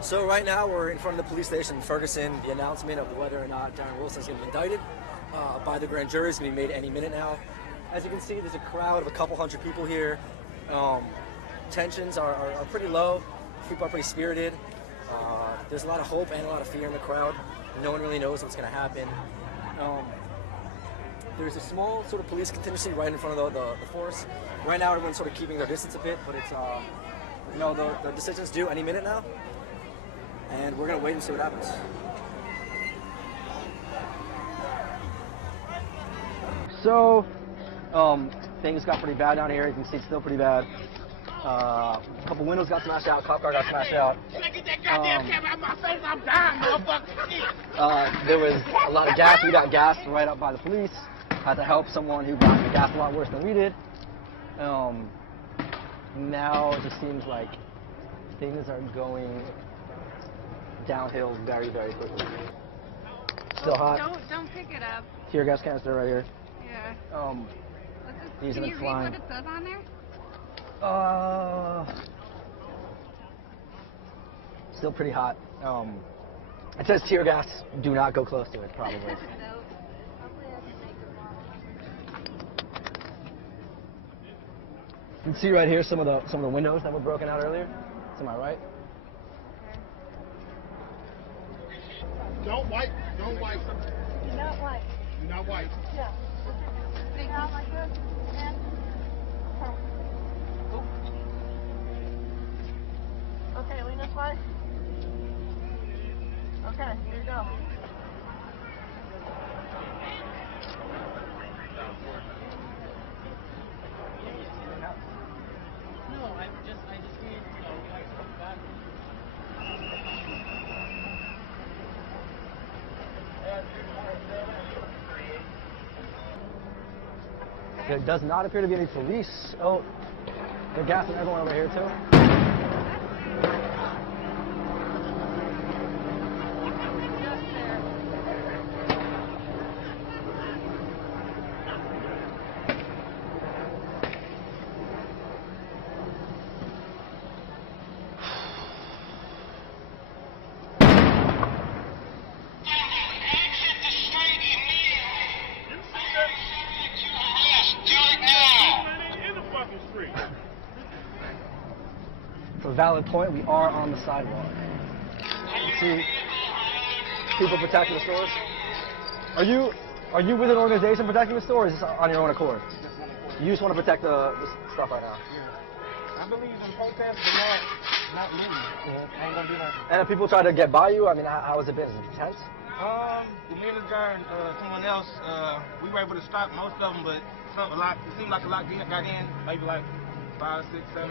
So right now we're in front of the police station in Ferguson. The announcement of whether or not Darren Wilson is going to be indicted by the grand jury is going to be made any minute now. As you can see, there's a crowd of a couple hundred people here. Tensions are pretty low. People are pretty spirited. There's a lot of hope and a lot of fear in the crowd. No one really knows what's going to happen. There's a small sort of police contingency right in front of the force. Right now, everyone's sort of keeping their distance a bit, but it's the decision's due any minute now, and we're gonna wait and see what happens. So, things got pretty bad down here. You can see it's still pretty bad. A couple windows got smashed out. Cop car got smashed out. Get that goddamn camera out my face. I'm dying, motherfucker. There was a lot of gas. We got gassed right up by the police. Had to help someone who got gassed a lot worse than we did. Now it just seems like things are going downhill very, very quickly. Still hot. Don't pick it up. Tear gas canister right here. Yeah. These Can are you read flying. what it says on there? Still pretty hot. It says tear gas. Do not go close to it, probably. You can see right here some of the windows that were broken out earlier. To my right. Don't wipe. Don't wipe. Do not wipe. Do not wipe. Yeah. Take out like this and okay, lean this way. Okay, here you go. No, I just need, like something back. There does not appear to be any police. Oh, they're gassing everyone over here too. For a valid point, we are on the sidewalk. You see people protecting the stores. Are you with an organization protecting the store, or is this on your own accord? You just want to protect the stuff right now. Yeah. I believe in protest, but not looting. I ain't gonna do that. And if people try to get by you, I mean, how has it been? Is it intense? Me and this guy and someone else, we were able to stop most of them, but it seemed like a lot got in, maybe like 5, 6, 7.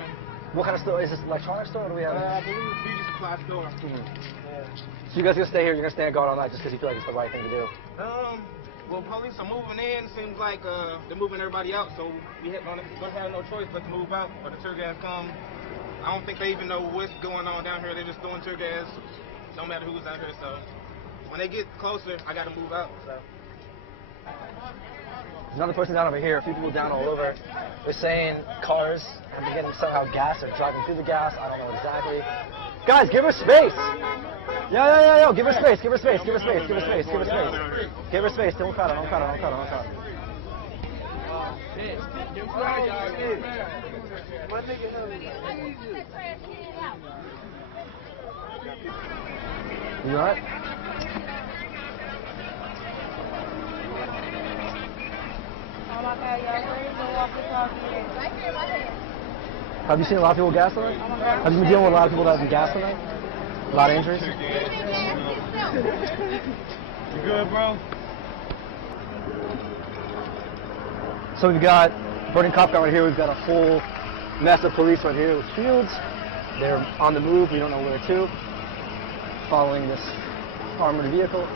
What kind of store? Is this an electronics store, or do we have? I believe it's beauty supply store. Yeah. So you guys gonna stay here? You're gonna stand guard all night just because you feel like it's the right thing to do? Well, police are moving in. Seems like they're moving everybody out, so we don't have no choice but to move out or the tear gas come. I don't think they even know what's going on down here. They're just throwing tear gas, no matter who's out here. So when they get closer, I got to move out. So. There's another person down over here. A few people down all over. They're saying cars have been getting somehow gas or driving through the gas. I don't know exactly. Guys, give her space. Yo. Give her space. Give her space. Give her space. Give her space. Give her space. Give her space. Don't cut her. Don't cut her. Don't cut her. Don't cut her. You alright? Have you seen a lot of people gas tonight? Have you been dealing with a lot of people that have been gassed tonight? A lot of injuries? You good, bro? So we've got burning cop car right here. We've got a full mess of police right here with shields. They're on the move. We don't know where to. Following this armored vehicle.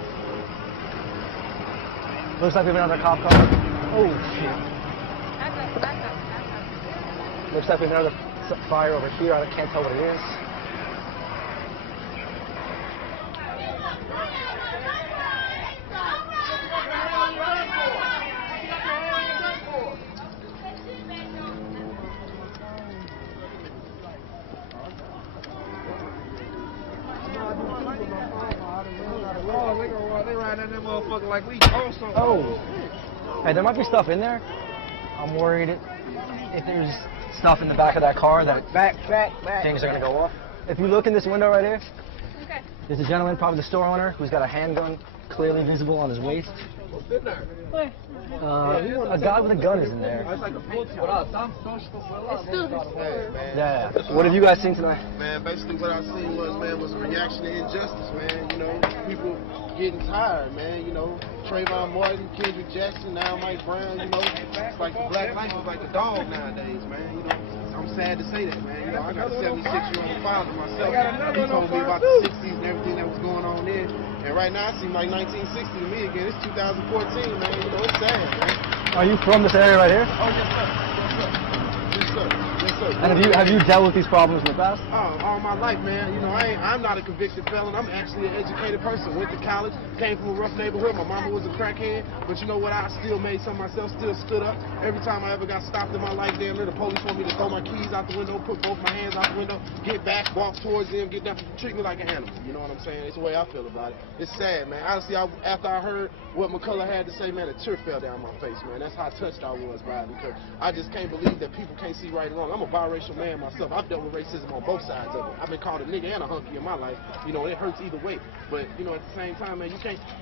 Looks like we have another cop car. Oh shit. Looks like we have another fire over here. I can't tell what it is. riding in that motherfucker like we on something. Oh. Hey, there might be stuff in there. I'm worried if there's stuff in the back of that car that Back. things are gonna go off. If you look in this window right here, Okay. there's a gentleman, probably the store owner, who's got a handgun clearly visible on his waist. What's in there? Where? A guy with a gun is in there. It's like a paint It's still this Hey, man. Yeah. What have you guys seen tonight? Man, basically what I seen was a reaction to injustice, man. You know, people getting tired, man. You know, Trayvon Martin, Kendrick Jackson, now Mike Brown, you know. It's like the black life is like a dog nowadays, man. You know, I'm sad to say that, man. You know, I got a 76-year-old father myself. He told me about the 60s and everything that was going on then. And right now, it seems like 1960 to me again. It's 2014, man. You know, it's sad, man. Are you from this area right here? Oh, yes, sir. Yes, sir. Yes, sir. And have you dealt with these problems in the past? All my life, man. You know, I'm not a convicted felon. I'm actually an educated person. Went to college, came from a rough neighborhood. My mama was a crackhead, but you know what? I still made something myself, still stood up. Every time I ever got stopped in my life, damn near the police want me to throw my keys out the window, put both my hands out the window, get back, walk towards them, get down, treat me like an animal. You know what I'm saying? It's the way I feel about it. It's sad, man. Honestly, after I heard what McCullough had to say, man, a tear fell down my face, man. That's how touched I was by it, because I just can't believe that people can't see right and wrong. I'm a biracial man myself. I've dealt with racism on both sides of it. I've been called a nigga and a hunky in my life. You know, it hurts either way. But, you know, at the same time, man, you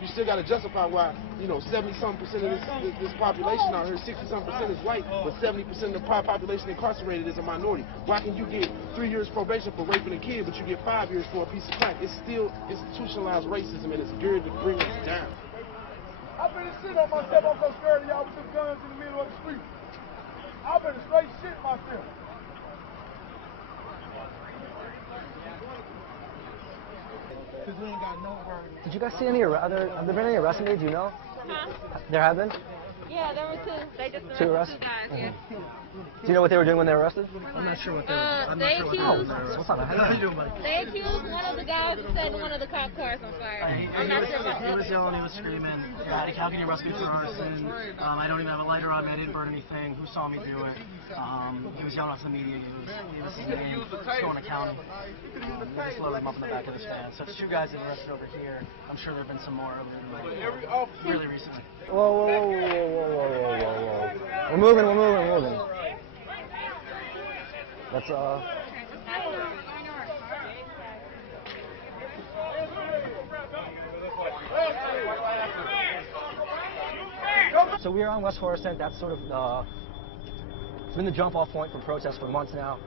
still got to justify why, you know, 70-something% of this population out here, 60-something% is white, but 70% of the population incarcerated is a minority. Why can you get 3 years probation for raping a kid, but you get 5 years for a piece of crack? It's still institutionalized racism, and it's geared to bring us down. I've been shit on myself. I'm so scared of y'all with them guns in the middle of the street. I've been straight shit myself. Did you guys see any have there been any arrests made? Do you know? Huh? There have been? Yeah, there were two. They just Two arrested arrests? two guys, yeah. Do you know what they were doing when they were arrested? I'm not sure what They accused They one of the guys of setting one of the cop cars on fire. I'm not sure about He that. was yelling, he was screaming, like, how can you arrest me for arson? I don't even have a lighter on me, I didn't burn anything, who saw me do it? He was yelling out to the media, he was going to county. They just loaded him up in the back of his van. So it's two guys that arrested over here. I'm sure there have been some more really recently. Whoa. We're moving. Let's So we are on West Florissant. That's sort of it's been the jump-off point for protests for months now.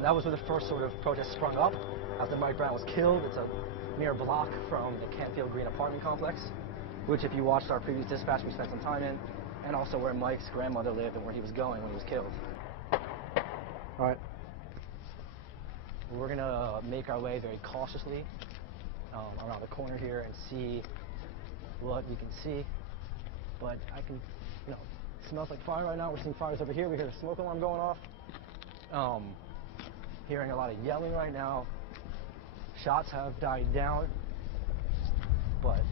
That was where the first sort of protest sprung up after Mike Brown was killed. It's a mere block from the Canfield Green apartment complex, which, if you watched our previous dispatch, we spent some time in, and also where Mike's grandmother lived and where he was going when he was killed. All right. We're gonna make our way very cautiously around the corner here and see what we can see. But I can, it smells like fire right now. We're seeing fires over here. We hear a smoke alarm going off. Hearing a lot of yelling right now. Shots have died down, but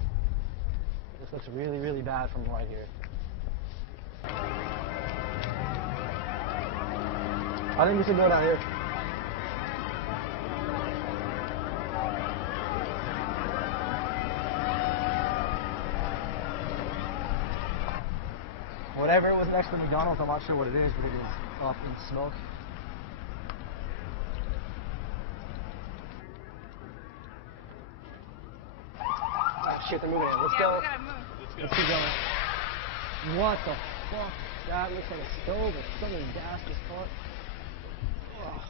this looks really, really bad from right here. I think we should go down here. Whatever it was next to McDonald's, I'm not sure what it is, but it is up in smoke. Oh shit, they're moving in. Let's go. Let's keep going. What the fuck? That looks like a stove or something gas this car. Oh.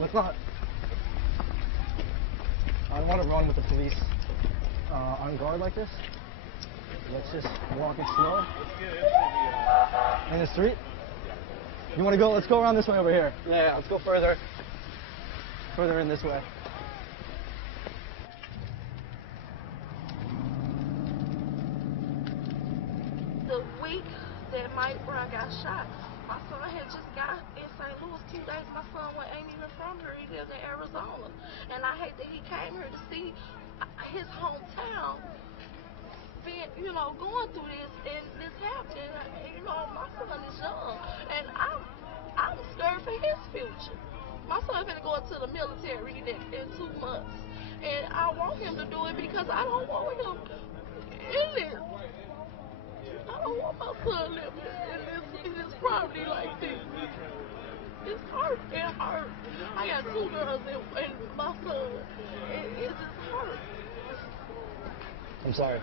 Let's not. I don't want to run with the police on guard like this. Let's just walk it slow. In the street? You want to go? Let's go around this way over here. Yeah, let's go further. Further in this way. The week that Mike Brown got shot, my son had just got in St. Louis 2 days. My son ain't even from here. He lives in Arizona. And I hate that he came here to see his hometown being, going through this and this happening. My son is young. And I'm scared for his future. My son's gonna go into the military in 2 months. And I want him to do it because I don't want him in it. I don't want my son living in this property like this. It's hurt. It hurt. I got 2 girls and my son. It just hurt. I'm sorry.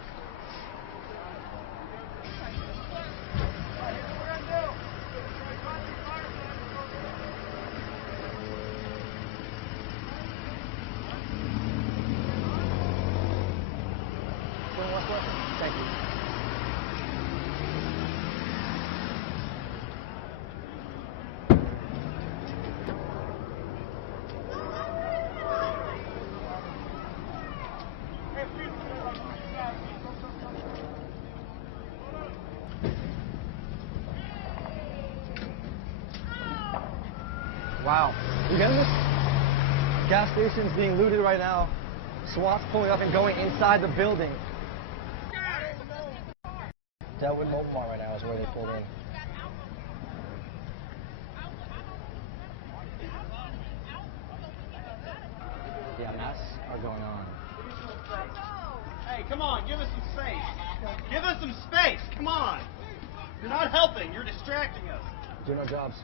Thank you. Wow. You getting this? Gas station's being looted right now. SWAT's pulling up and going inside the building. Delwood Mobile Mart right now is where they pulled in. Yeah, masks are going on. Hey, come on, give us some space. Give us some space, come on. You're not helping, you're distracting us. Doing our jobs.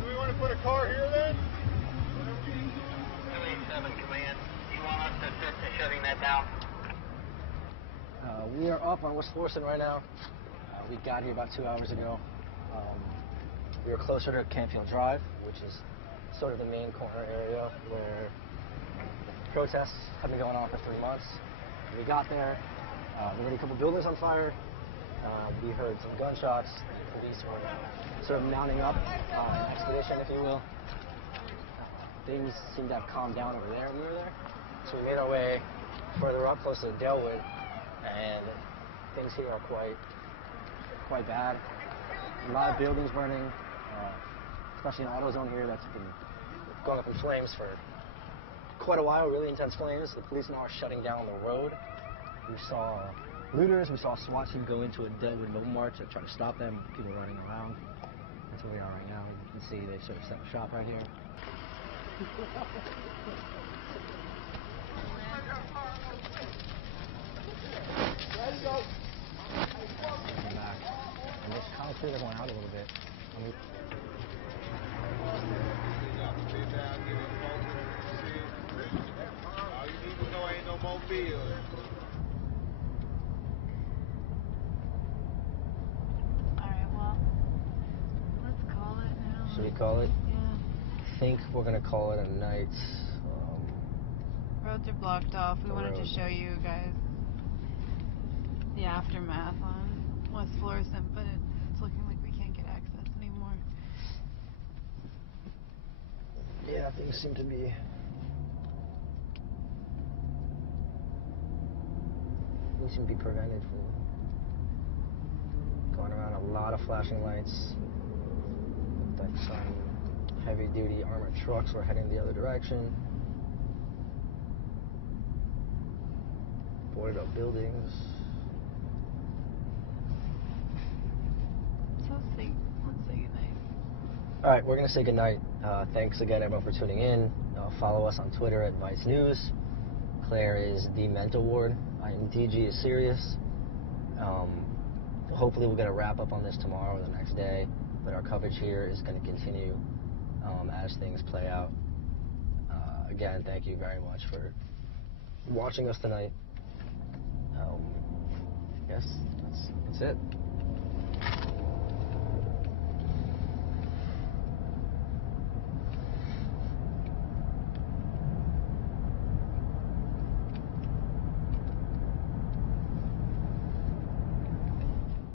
Do we want to put a car here then? 287 Command. Do you want us to assist in shutting that down? We are up on West Florissant right now. We got here about 2 hours ago. We are closer to Campfield Drive, which is sort of the main corner area where protests have been going on for 3 months. We got there. There were a couple buildings on fire. We heard some gunshots. The police were sort of mounting up an expedition, if you will. Things seemed to have calmed down over there when we were there. So we made our way further up, close to Delwood, and things here are quite bad. A lot of buildings burning, especially an auto zone here that's been going up in flames for quite a while, really intense flames. The police now are shutting down the road. We saw looters, we saw a SWAT team go into a Delwood Mobile Mart to try to stop them, people running around. That's where we are right now. You can see they sort of set up shop right here. Back. And this concrete is going out a little bit. All you need to know ain't no more bills. Alright, well, let's call it now. Should we call it? Yeah. I think we're going to call it a night. Roads are blocked off. We wanted to show you guys the aftermath on West Florissant, but it's looking like we can't get access anymore. Yeah, things seem to be prevented from going around. A lot of flashing lights. Looked like some heavy-duty armored trucks were heading the other direction. Boarded up buildings. So let's say goodnight. All right, we're going to say goodnight. Thanks again, everyone, for tuning in. Follow us on Twitter at Vice News. Claire is the mental ward. DG is serious. Hopefully we'll get a wrap up on this tomorrow or the next day. But our coverage here is going to continue as things play out. Again, thank you very much for watching us tonight. Yes, that's it.